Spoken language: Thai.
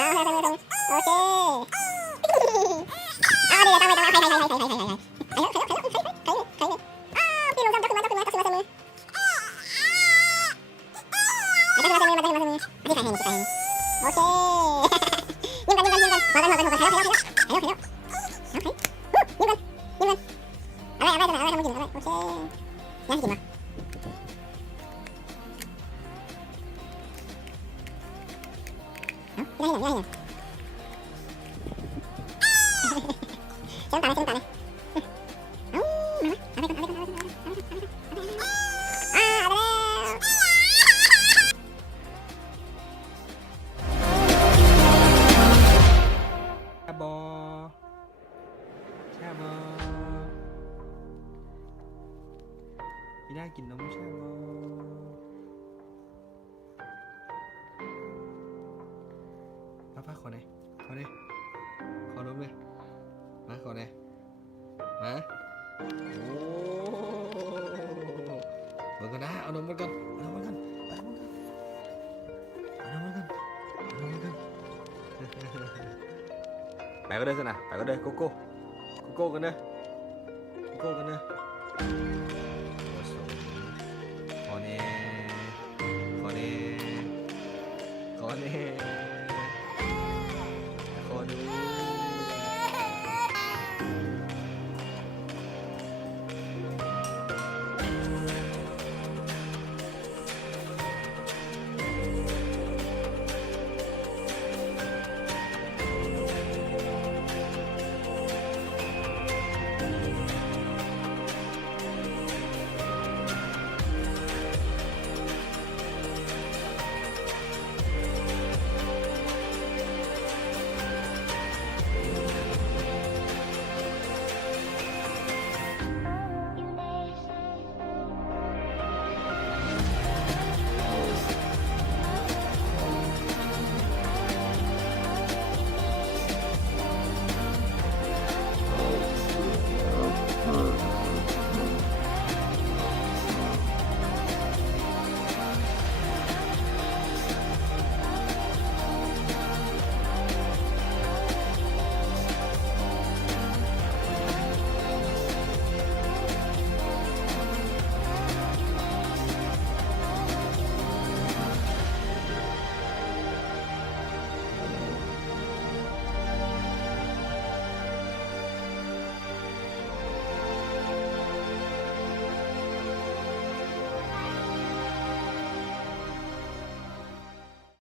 โอเคเอาดิตั้งไว้ใครพี่ลุงจำจะขึ้นมาจะขึ้นมามือที่ใครเห็นโอเคยิงกันมากันเฮ้ยอะไรทำไมกินอะไรโอเคยังกินมาไม่ได้เห็นเจ้าตาเลยเอ้ามาเอาไปก่อนบอแช่บอพี่ได้กินนมแช่บอป้าขอหน่อยขอนมเลยมาขอหน่อยมาโอ้เหมือนกันนะเอานมมันกันไปก็ได้สินะไปก็ได้โกโก้กันเนอะขอเน่